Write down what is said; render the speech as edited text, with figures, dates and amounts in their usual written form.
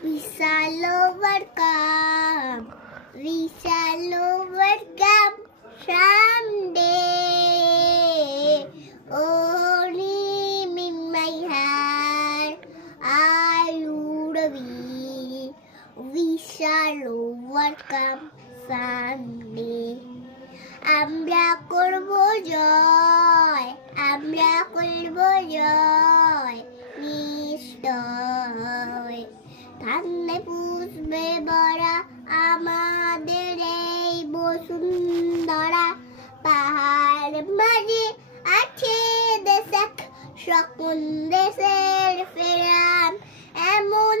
We shall overcome. We shall overcome someday. Oh, name in my heart, I would be. We shall overcome someday. আমরা করব জয়, আমরা করব জয় নিশ্চয়। ধানে পুষবে বরা আমাদের এই বসুন্ধরা। পাহাড় মাঝে আছে দেশ এক, সকল দেশের ফেরাম এমন